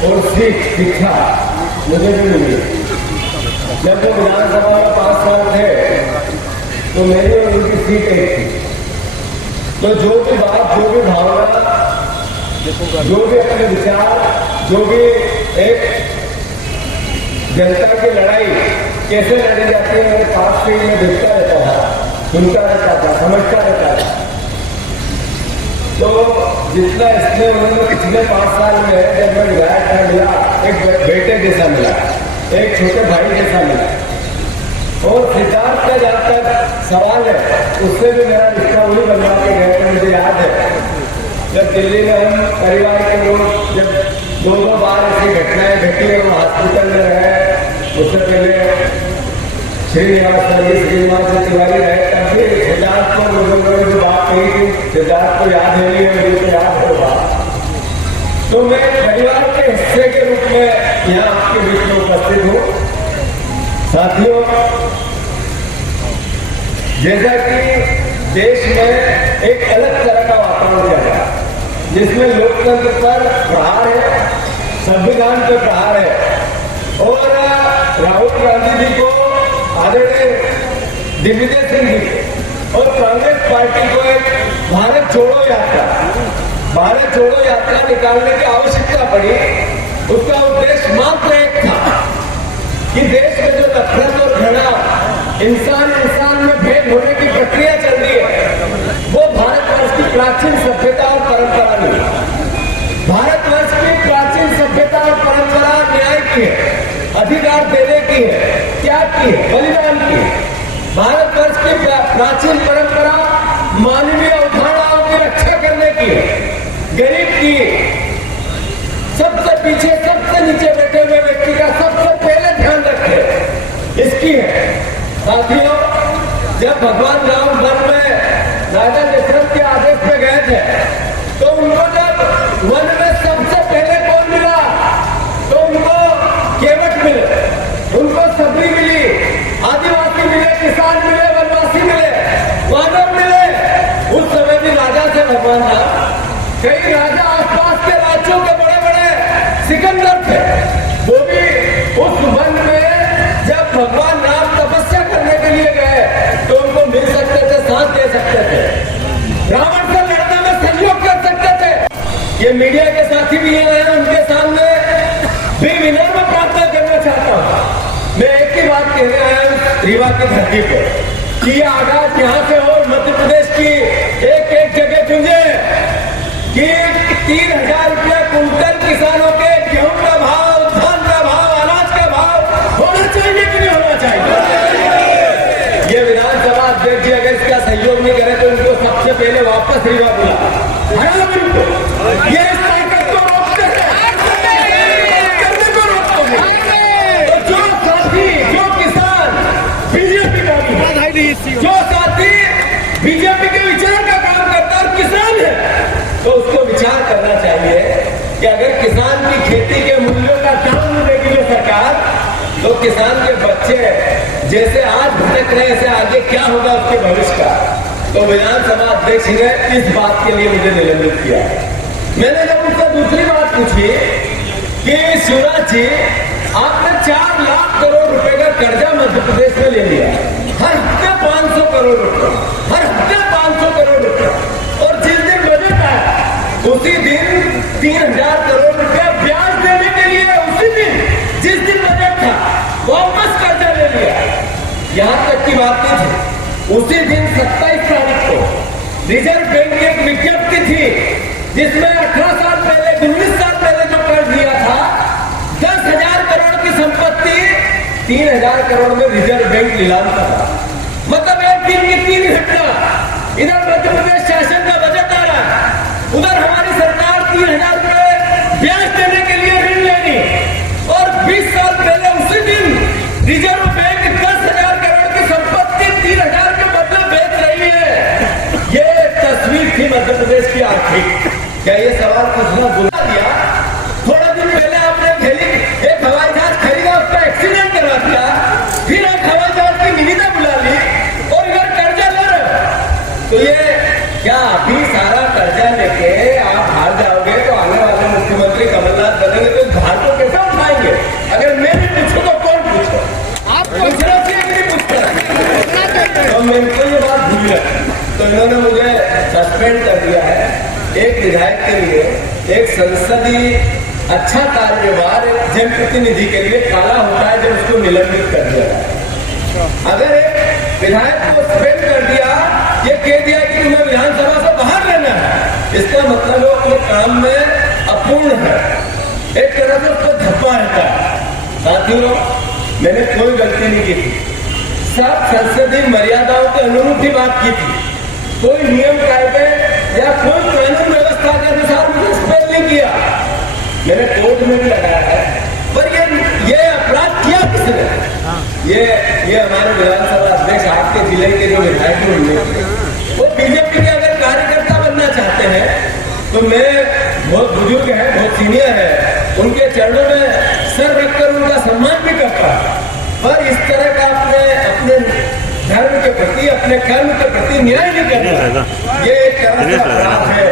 और शिक्षा मुझे भी मिली। जब वो विधानसभा में 5 साल थे तो मेरी और उनकी सीट एक थी। तो जो भी बात, जो भी भावना, जो भी अपने विचार, जो भी एक जनता की लड़ाई कैसे लड़ी जाती है, मेरे पास से मैं देखता रहता था, सुनता रहता था, समझता रहता था। तो जितना इसमें उन्होंने पिछले 5 साल में जब मैं विधायक था मिला, एक बेटे जैसा मिला, एक छोटे भाई जैसा मिला। और सिद्धार्थ का जहाँ तक सवाल है, उससे भी मेरा रिश्ता वही बनवा के गए थे। मुझे याद है जब दिल्ली में हम परिवार के लोग जब 2 बार ऐसी घटनाएं घटी और हॉस्पिटल में रहे, उससे पहले श्रीनिवास तिवारी रहे, तब भी सिद्धार्थ को लोगों ने जो बात कही थी, सिद्धार्थ को याद है नहीं है, मुझे याद होगा। तो मैं परिवार के हिस्से के रूप में यहाँ आपके बीच में उपस्थित हूँ। साथियों, जैसा कि देश में एक अलग तरह का वातावरण चल रहा है, जिसमें लोकतंत्र पर प्रहार है, संविधान पर प्रहार है, और राहुल गांधी जी को, आदरणीय दिग्विजय सिंह जी और कांग्रेस पार्टी को एक भारत जोड़ो यात्रा निकालने की आवश्यकता पड़ी। उसका उद्देश्य मात्र एक था कि देश में जो नफरत और घृणा, इंसान में भेद होने की प्रक्रिया चल रही है, वो भारतवर्ष की प्राचीन सभ्यता और परंपरा नहीं। भारतवर्ष की प्राचीन सभ्यता और परंपरा न्याय की है, अधिकार देने की है, त्याग की है, बलिदान की है। भारतवर्ष की प्राचीन परंपरा मानवीय अवधारणाओं की रक्षा करने की है, गरीब की, सबसे पीछे, सबसे नीचे बैठे हुए व्यक्ति का सबसे पहले ध्यान रखे, इसकी है। साथियों, जब भगवान राम वन में राजा दशरथ के आदेश पे गए थे, तो उनको जब वन में सबसे पहले कौन मिला, तो उनको केवट मिले, उनको सबरी मिली, आदिवासी मिले, किसान मिले, वनवासी मिले, मानव मिले। उस समय भी राजा से भगवान था। कई राजा आसपास के राज्यों के बड़े बड़े सिकंदर थे, वो भी उस वन में जब भगवान राम तपस्या करने के लिए गए तो उनको मिल सकते थे, साथ दे सकते थे, रावण से लड़ने में सहयोग कर सकते थे। ये मीडिया के साथी भी हैं, उनके सामने भी विनम्र प्रार्थना करना चाहता हूँ। मैं एक ही बात कहने आया हूँ रीवा की धरती पर कि ये आगाज यहाँ से हो, मध्य प्रदेश की एक एक जगह गूंजे कि 3000 रुपया कुंटल किसानों के गेहूं का भाव, धान का भाव, अनाज का भाव होना चाहिए कि नहीं होना चाहिए। ये विधानसभा अध्यक्ष जी अगर इसका सहयोग नहीं करे तो उनको सबसे पहले वापस रीवा बुला, ये इस ताकत को रोकते हैं, करने को रोकते हैं। तो जो साथी, जो किसान बीजेपी का, जो साथी बीजेपी के विचार का काम करता है और किसान है, तो उसको विचार करना चाहिए कि अगर किसान की खेती के मूल्यों का काम नहीं देगी जो सरकार, तो किसान के बच्चे जैसे आज भटक रहे ऐसे आगे क्या होगा उसके भविष्य का। तो विधानसभा अध्यक्ष ने इस बात के लिए मुझे निलंबित किया। मैंने जब उनसे दूसरी बात पूछी कि शिवराज जी, आपने 4 लाख करोड़ रुपए का कर्जा मध्य प्रदेश में ले लिया, हर हफ्ते 500 करोड़ रुपए, हर हफ्ते 500 करोड़ रुपए, और जिस दिन बजट आया उसी दिन 3000 करोड़ रुपया ब्याज देने के लिए, उसी दिन जिस दिन बजट था वापस कर्जा ले लिया। यहां तक की बात नहीं थी, उसी दिन 27 तारीख को रिजर्व बैंक की एक विज्ञप्ति थी जिसमें 18 साल पहले, 19 साल पहले जो कर्ज लिया था, 10,000 करोड़ की संपत्ति 3000 करोड़ में रिजर्व बैंक नीलाम कर रहा। मतलब एक दिन की 3 घटना। इधर मध्य प्रदेश शासन का बजट आ रहा है, उधर हमारी सरकार 3000 रुपए ब्याज देने के लिए ऋण लेनी, और 20 साल पहले उसी दिन रिजर्व बैंक 10,000 करोड़ की संपत्ति 3000 के बदले बेच रही है। ये तस्वीर थी मध्य प्रदेश की आर्थिक। क्या ये सवाल पूछना बुला दिया? थोड़ा दिन पहले आपने एक हवाई जहाज खरीदा, उसका एक्सीडेंट करवा दिया, फिर एक हवाई जहाज की निविदा बुला ली, और इधर कर्जा ले रहे। तो ये क्या अभी सारा कर्जा लेके आप हार जाओगे तो आने वाले मुख्यमंत्री कमलनाथ बनेंगे तो भार को कैसे उठाएंगे? अगर मैं नहीं पूछूं तो कौन पूछो? आप पूछना चाहिए कि नहीं पूछना? तो मेरे ये बात भूल गए, तो इन्होंने मुझे सस्पेंड कर दिया है। एक विधायक के लिए, एक संसदीय अच्छा कार्यभार एक जनप्रतिनिधि के लिए काला होता है जब उसको निलंबित कर दिया जाए। अगर एक विधायक को सस्पेंड कर दिया, ये कह दिया कि तुम्हें विधानसभा से बाहर रहना है, इसका मतलब वो अपने काम में अपूर्ण है, एक तरह से उसको धब्बा रहता है। साथियों, मैंने कोई गलती नहीं की थी, सब संसदीय मर्यादाओं के अनुरूप ही बात की थी। कोई नियम कायदे या कोई कानून व्यवस्था के अनुसार मुझे सस्पेंड नहीं किया, मैंने कोर्ट में भी लगाया है। पर ये अपराध किया किसने? ये हमारे विधानसभा अध्यक्ष आपके जिले के जो विधायक होंगे, वो बीजेपी के अगर कार्यकर्ता बनना चाहते हैं तो मैं बहुत बुजुर्ग है, बहुत सीनियर है, उनके चरणों में सर रखकर उनका सम्मान भी करता है। पर इस तरह का अपने धर्म के प्रति, अपने कर्म के प्रति न्याय नहीं करता, ये एक तरह का अपराध है।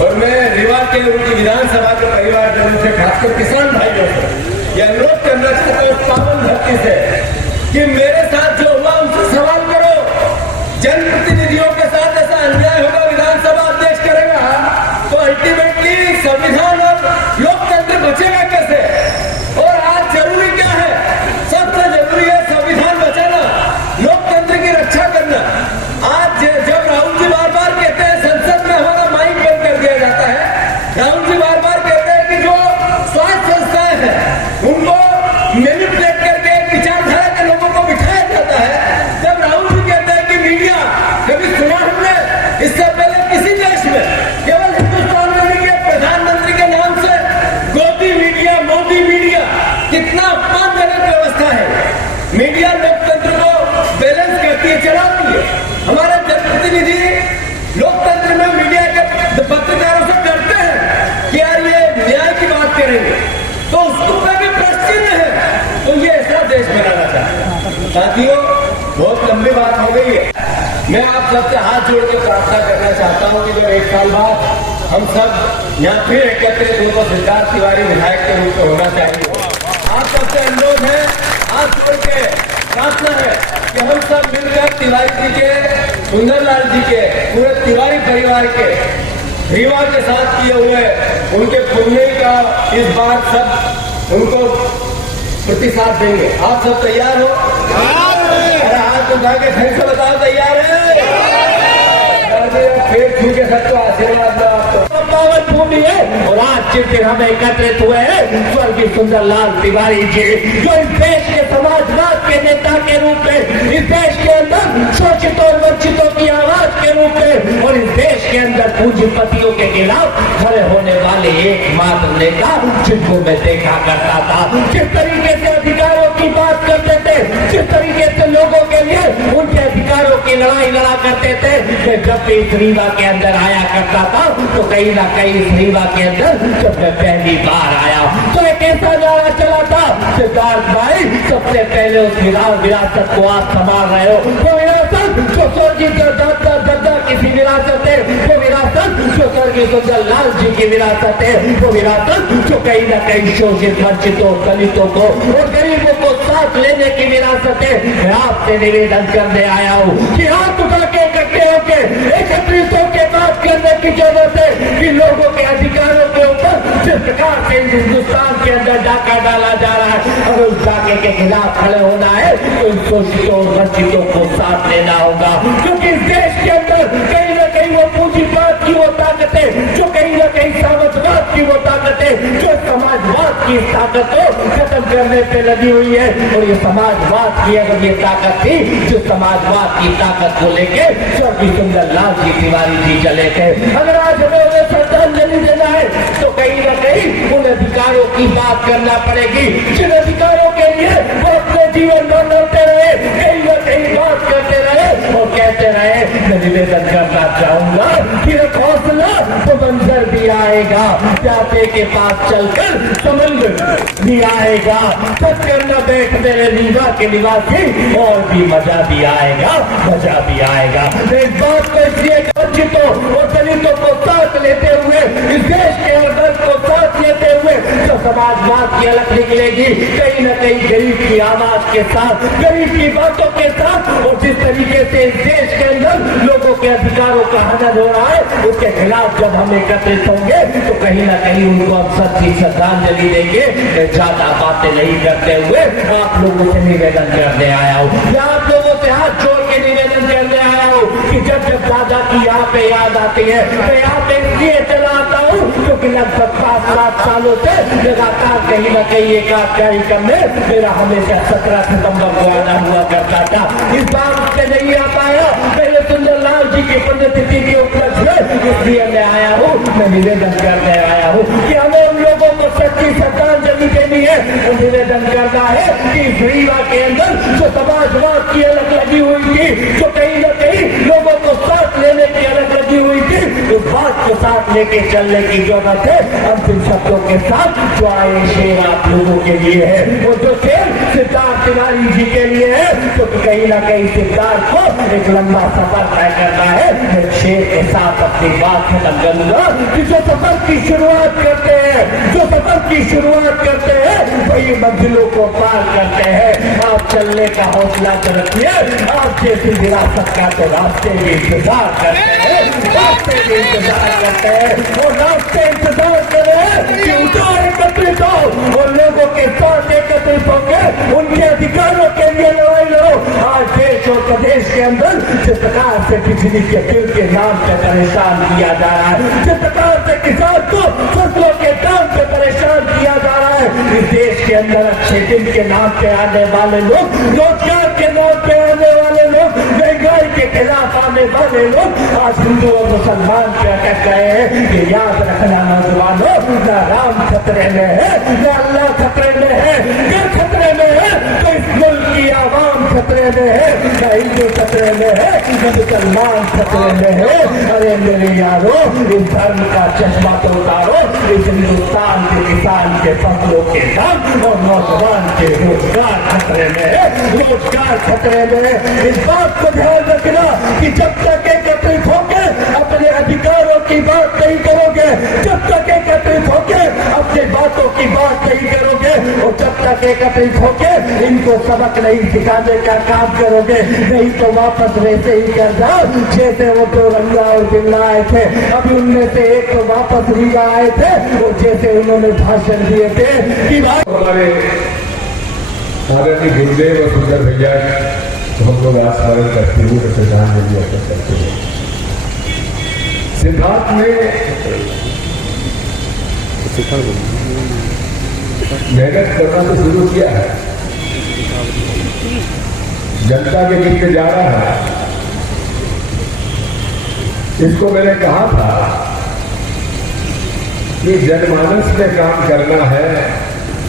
और मैं रीवा के उनकी विधानसभा के परिवारजनों से, खासकर किसान भाइयों से यह अनुरोध करना चाहता हूँ पावन धरती से कि मेरे साथ जो हुआ उनसे सवाल करो। जनप्रतिनिधियों के साथ ऐसा अन्याय होगा, विधानसभा अध्यक्ष करेगा तो अल्टीमेटली संविधान और लोकतंत्र बचेगा कैसे? और आज जरूरी क्या है? सबसे जरूरी है संविधान बचाना, लोकतंत्र की रक्षा करना। आज जब राहुल जी बार बार कहते हैं संसद में हमारा माइक बंद कर दिया जाता है, राहुल जी बार बार कहते हैं कि जो स्वास्थ्य संस्थाएं हैं उनको मैनिपुलेट करके विचारधारा के लोगों को बिठाया जाता है, जब राहुल जी कहते हैं कि मीडिया, कभी सुना हमने इससे पहले किसी देश में केवल हिंदुस्तान में नहीं कि प्रधानमंत्री के नाम से गोदी मीडिया, मोदी मीडिया, कितना अपमानजनक व्यवस्था है। मीडिया लोकतंत्र को बैलेंस करती है, चलाती है। हमारे जनप्रतिनिधि लोकतंत्र में मीडिया के पत्रकारों से डरते हैं कि यार ये न्याय की बात करेंगे तो उसको भी प्रश्न है, तो ये ऐसा देश बनाना चाहते हैं। साथियों, बहुत लंबी बात हो गई है, मैं आप सबसे हाथ जोड़ के प्रार्थना करना चाहता हूं कि जब एक साल बाद हम सब यहाँ फिर एकत्रित हो तो सिद्धार्थ तिवारी विधायक के रूप में होना चाहिए। आप सबसे अनुरोध है, हाथ जोड़ के प्रार्थना है कि हम सब मिलकर तिवारी जी के, सुंदरलाल जी के, पूरे तिवारी परिवार के रीवा के साथ किए हुए उनके पुण्य का इस बार सब उनको प्रतिसाद देंगे। आप सब तैयार हो? अरे हाथ उठा के फिर से बताओ तैयार है? पेट छू के सबको आशीर्वाद दो। आपको पावन भूमि है और आज जिस दिन हम एकत्रित हुए हैं स्वर्गीय सुंदरलाल तिवारी जी, जो इस देश के समाजवाद के नेता के रूप में, इस देश के अंदर शोषितों और वंचितों की आवाज के रूप में और इस देश के अंदर पूंजीपतियों के खिलाफ खड़े होने वाले एकमात्र नेता जिनको मैं देखा करता था, जिस तरीके से अधिकारों की बात करते थे, जिस तरीके से लोगों के लिए उनके अधिकारों की लड़ाई लड़ा करते थे। जब भी इस रीवा के अंदर आया करता था तो कहीं ना कहीं इस रीवा के अंदर जब मैं पहली बार आया तो एक ऐसा नारा चला था, सिद्धार्थ भाई सबसे पहले उस विरासत को आप संभाल रहे हो, वो विरासत जो स्वर्गीय दादा किसी विरासत है, वो विरासत जो स्वर्गीय सुंदरलाल जी की विरासत है, वो विरासत जो कहीं ना कहीं शोषित वंचितों, दलितों को और गरीबों को साथ लेने की विरासत है। मैं आपसे निवेदन करने आया हूँ कि हाथ उठा के इकट्ठे होकर एकत्रित होकर बात करने की जरूरत है कि लोगों के अधिकारों के ऊपर जिस प्रकार से हिंदुस्तान के अंदर डाका डाला जा रहा है, अगर उस डाके के खिलाफ खड़े होना है तो इन शोषितों और वंचितों को साथ लेना होगा, क्योंकि इस देश के अंदर कहीं ना कहीं वो पूंजीवाद की वो ताकतें, जो कहीं ना कहीं सामंतवाद की वो ताकतें, जो समाजवाद की ताकत को खत्म करने पे लगी हुई है। और ये समाजवाद की अगर ये ताकत थी, जो समाजवाद की ताकत को लेके स्वर्गीय सुंदरलाल जी तिवारी जी चले थे, अगर आज हमें उन्हें श्रद्धांजलि देना है तो कहीं ना कहीं उन अधिकारों की बात करना पड़ेगी, जिन अधिकारों के लिए वो अपने जीवन में लड़ते रहे, कहीं ना कहीं बात करते रहे और कहते रहे। मैं निवेदन करना चाहूंगा कि हौसला तो मंजर भी आएगा, जाते के पास चलकर समंदर भी आएगा, चक्कर न बैठ मेरे रीवा के निवासी, और भी मजा भी आएगा, मजा भी आएगा। इस बात को इसलिए वंचितों और दलितों को साथ लेते हुए, इस देश के अंदर को साथ लेते हुए तो समाजवाद की अलग निकलेगी कहीं न कहीं गरीब की आवाज के साथ, गरीब की बातों के साथ। और जिस तरीके से इस देश के अंदर लोगों के अधिकारों का हनन हो रहा है, उसके खिलाफ जब हम एकत्रित होंगे तो कहीं न कहीं उनको हम सच्ची श्रद्धांजलि देंगे। ज्यादा बातें नहीं करते हुए आप लोगों से निवेदन करने आया हूँ, या आप लोगों से हाथ जोड़ के निवेदन करने आया हूँ कि जब जब दादा की यहाँ पे याद आती है, मैं यहाँ पे इसलिए चला आता हूँ क्योंकि लगभग 5-7 सालों से लगातार कहीं न कहीं एक कार्यक्रम में मेरा हमेशा 17 सितंबर को आना हुआ करता था। इस बार से नहीं आ पाया, मेरे सुंदरलाल जी की पुण्यतिथि के उपलक्ष्य में इसलिए मैं आया हूँ, मैं निवेदन करने आया हूँ कि हमें उन लोगों को सच्ची श्रद्धांजलि देनी है। निवेदन करना है कि रीवा के अंदर जो समाजवाद की अलग लगी हुई थी, जो कहीं न कहीं लोगों को साथ लेने की अलग लगी हुई थी, उस बात को साथ लेके चलने की जरूरत है। अंतिम शब्दों के साथ जो आए शेर आप लोगों के लिए है, वो जो शेर सिद्धार्थ तिवारी जी के लिए है, तो कहीं ना कहीं सिद्धार्थ को एक लंबा सफर तय करना है। मैं शेर के साथ अपनी बात खत्म करूंगा कि जो सफर की शुरुआत करते हैं, जो सफर की शुरुआत करते हैं वही मंजिलों को पार करते हैं। आप चलने का हौसला तो रखिए, आप जैसी विरासत का तो रास्ते भी इंतजार करते हैं, रास्ते भी इंतजार करते हैं। और रास्ते इंतजार कर रहे हैं कि उतार एकत्रित हो और लोगों के साथ एकत्रित होकर उनके अधिकारों के लिए लड़ाई लड़ो। आज देश और प्रदेश के अंदर जिस प्रकार से बिजली के बिल के नाम पे परेशान किया जा रहा है, जिस प्रकार से किसान को फसलों के दाम पे परेशान किया जा रहा है, इस देश के अंदर अच्छे दिन के नाम पे आने वाले लोग, रोजगार के नाम पे आने वाले लोग, महंगाई के खिलाफ आने वाले लोग आज हिंदू और मुसलमान पे अटक गए हैं। ये याद रखना नौजवानों, न राम खतरे में है, न अल्लाह खतरे में है। क्या खतरे में है तो इस मुल्क की आवाम खतरे में है, न हिंदू खतरे में है, न मुसलमान खतरे में है। अरे मेरे यारों, इस धर्म का चश्मा तो उतारो, इस हिंदुस्तान के किसान के फसलों के दाम और नौजवान के रोजगार खतरे में है, रोजगार खतरे में है। इस बात को ध्यान रखना कि जब तक एकत्रित होकर अपने अधिकारों की बात नहीं करोगे, जब तक एकत्रित होकर अपने बातों की बात नहीं करोगे, और जब तक एकत्रित होकर इनको सबक नहीं सिखाने का काम करोगे, नहीं तो वापस वैसे ही कर जाओ जैसे वो तो रंगा और बिल्ला आए थे। अभी उनमें से एक तो वापस रीवा आए थे, और जैसे उन्होंने भाषण दिए थे कि हमारे आदरणीय गुरुदेव और सुंदर भैया तो हम लोग आज स्मरण करते हुए श्रद्धांजलि अर्पित करते हैं। सिद्धार्थ ने मेहनत करना तो शुरू किया है, जनता के बीच में जा रहा है। इसको मैंने कहा था कि जनमानस में काम करना है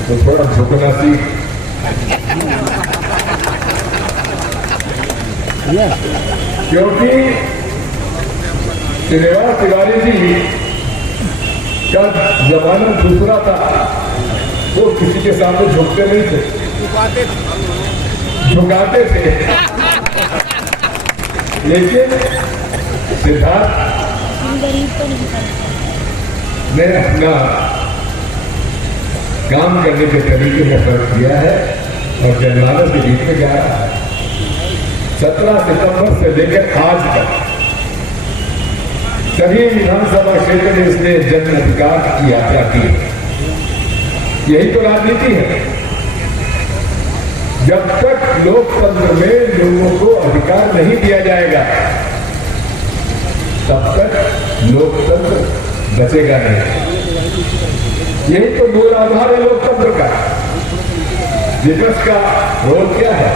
तो थोड़ा झुकना सीख, क्योंकि श्रीनिवास तिवारी जी का जमाना दूसरा था, वो किसी के सामने झुकते नहीं थे, झुकाते थे। लेकिन सिद्धार्थ ने अपना काम करने के तरीके में फर्क किया है और जनमानस के बीच में जा रहा है। 17 सितंबर से लेकर आज तक सभी विधानसभा क्षेत्र में इसने जन अधिकार की यात्रा की। यही तो राजनीति है। जब तक लोकतंत्र में लोगों को अधिकार नहीं दिया जाएगा तब तक लोकतंत्र बचेगा नहीं। यही तो मूल आधार है लोकतंत्र का। विपक्ष का रोल क्या है?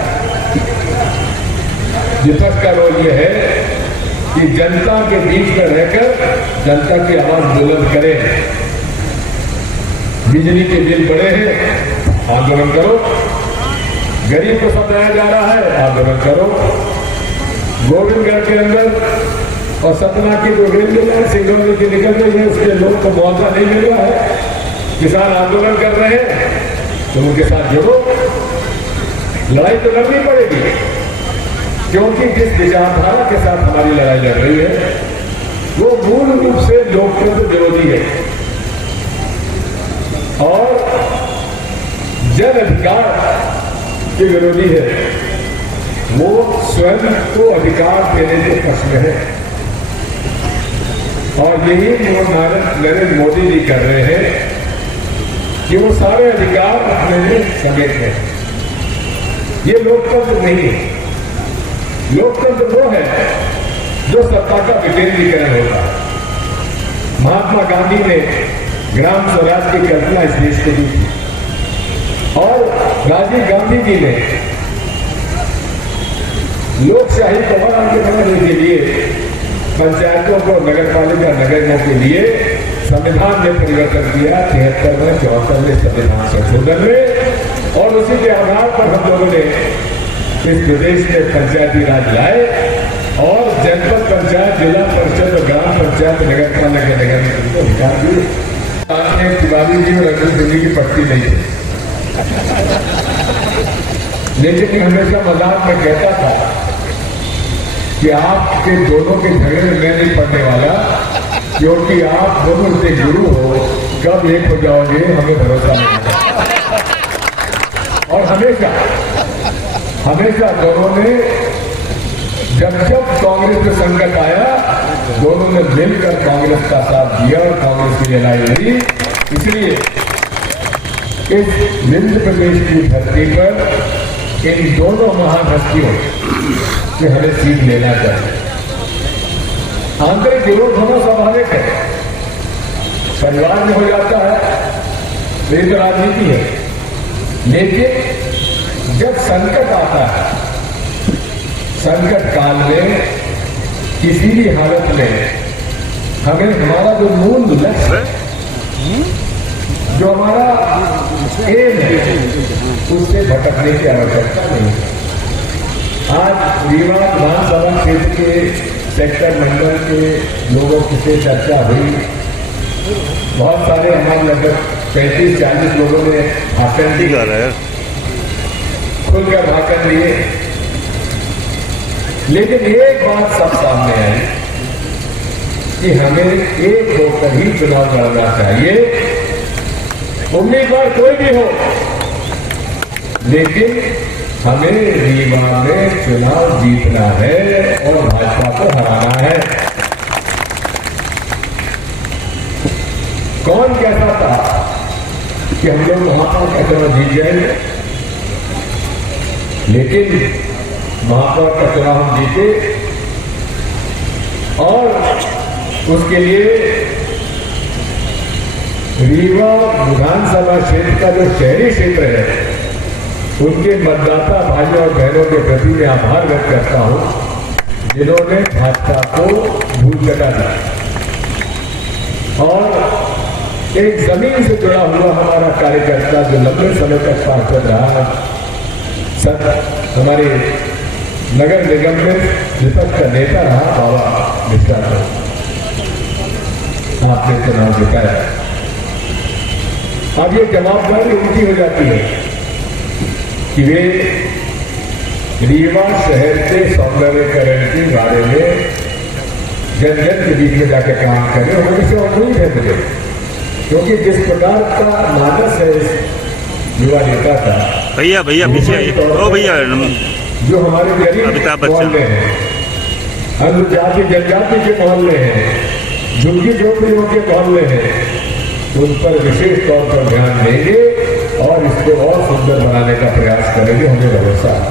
विपक्ष का रोल यह है कि जनता के बीच में रहकर जनता की आवाज बुलंद करें। बिजली के बिल बढ़े हैं, आंदोलन करो। गरीब को सताया जा रहा है, आंदोलन करो। गोविंदगढ़ के अंदर और सतना की जो रेलवे लाइन सिंगरौली की निकल रही है, उसके लोग को मुआवजा नहीं मिल रहा है, किसान आंदोलन कर रहे हैं, तो उनके साथ जुड़ो। लड़ाई तो लड़नी पड़ेगी, क्योंकि जिस विचारधारा के साथ हमारी लड़ाई लड़ रही है वो मूल रूप से लोकतंत्र विरोधी है। और जन अधिकार के विरोधी है, वो स्वयं को अधिकार देने के पक्ष में है। और यही नरेंद्र मोदी जी कर रहे हैं कि वो सारे अधिकार अपने में समेट हैं। ये लोकतंत्र नहीं है। लोकतंत्र वो है जो सत्ता का विकेंद्रीकरण होता है। महात्मा गांधी ने ग्राम स्वराज की कल्पना इस देश को दी थी और राजीव गांधी जी ने लोकशाही को और आगे बढ़ाने के लिए पंचायतों को नगर पालिका नगरों के लिए संविधान में परिवर्तन किया 73वें 74वें संविधान संशोधन में। और उसी के आधार पर हम लोगों ने इस प्रदेश में पंचायती राज लाए और जनपद पंचायत, जिला परिषद और ग्राम पंचायत, नगर पालिका नगर निगम को अधिकार दिए। तिवारी जी और अब्दुल दिल्ली की पट्टी नहीं थी, लेकिन हमेशा मजाक में कहता था कि आपके दोनों के झगड़े में मैं नहीं पड़ने वाला, क्योंकि आप दोनों से गुरु हो, कब एक हो जाओगे हमें भरोसा नहीं है। और हमेशा दोनों ने जब कांग्रेस में संकट आया, दोनों ने मिलकर कांग्रेस का साथ दिया और कांग्रेस की लड़ाई लड़ी। इसलिए इस विंध्य प्रदेश की धरती पर इन दोनों महान हस्तियों से हमें सीख लेना चाहिए। आंतरिक विरोध होना स्वाभाविक है, परिवार में हो जाता है, ये तो राजनीति है। लेकिन जब संकट आता है, संकट काल में किसी भी हालत में हमें हमारा जो मूल लक्ष्य, जो हमारा एम है, उससे भटकने की आवश्यकता नहीं है। आज रीवा विधानसभा क्षेत्र के सेक्टर मंडल के लोगों से चर्चा हुई। बहुत सारे हमारे लगभग 35-40 लोगों ने भाषण दिए, खुलकर भाषण दिए। लेकिन एक बात सब सामने आई कि हमें एक होकर ही चुनाव लड़ना चाहिए। उम्मीदवार कोई भी हो, लेकिन हमें रीवा में चुनाव जीतना है और भाजपा को हराना है। कौन कहता था कि हम लोग महापौर का चुनाव जीत जाएंगे, लेकिन महापौर का चुनाव हम जीते और उसके लिए रीवा विधानसभा क्षेत्र का जो शहरी क्षेत्र है, उनके मतदाता भाइयों और बहनों के प्रति मैं आभार व्यक्त करता हूं, जिन्होंने भाजपा को भूल चढ़ा दिया और एक जमीन से जुड़ा हुआ हमारा कार्यकर्ता जो लंबे समय तक पार्षद रहा, हमारे नगर निगम में विपक्ष का नेता रहा, बाबा मिश्रा को आपने चुनाव जिताया। अब ये जवाबदारी उनकी हो जाती है कि वे रीवा शहर के सौंदर्यीकरण के बारे में जन जन के बीच में जाकर काम करें। और मुझे उम्मीद है मुझे, क्योंकि जिस प्रकार का मानस है इस युवा नेता का, भैया पीछे आइए, ओ भैया, जो हमारे गरीब मोहल्ले हैं, अनुजाति जनजाति के मोहल्ले हैं, झुग्गी झोपड़ियों के मोहल्ले हैं, उन पर विशेष तौर पर ध्यान देंगे और इसको और सुंदर बनाने का प्रयास करेंगे, हमें भरोसा है।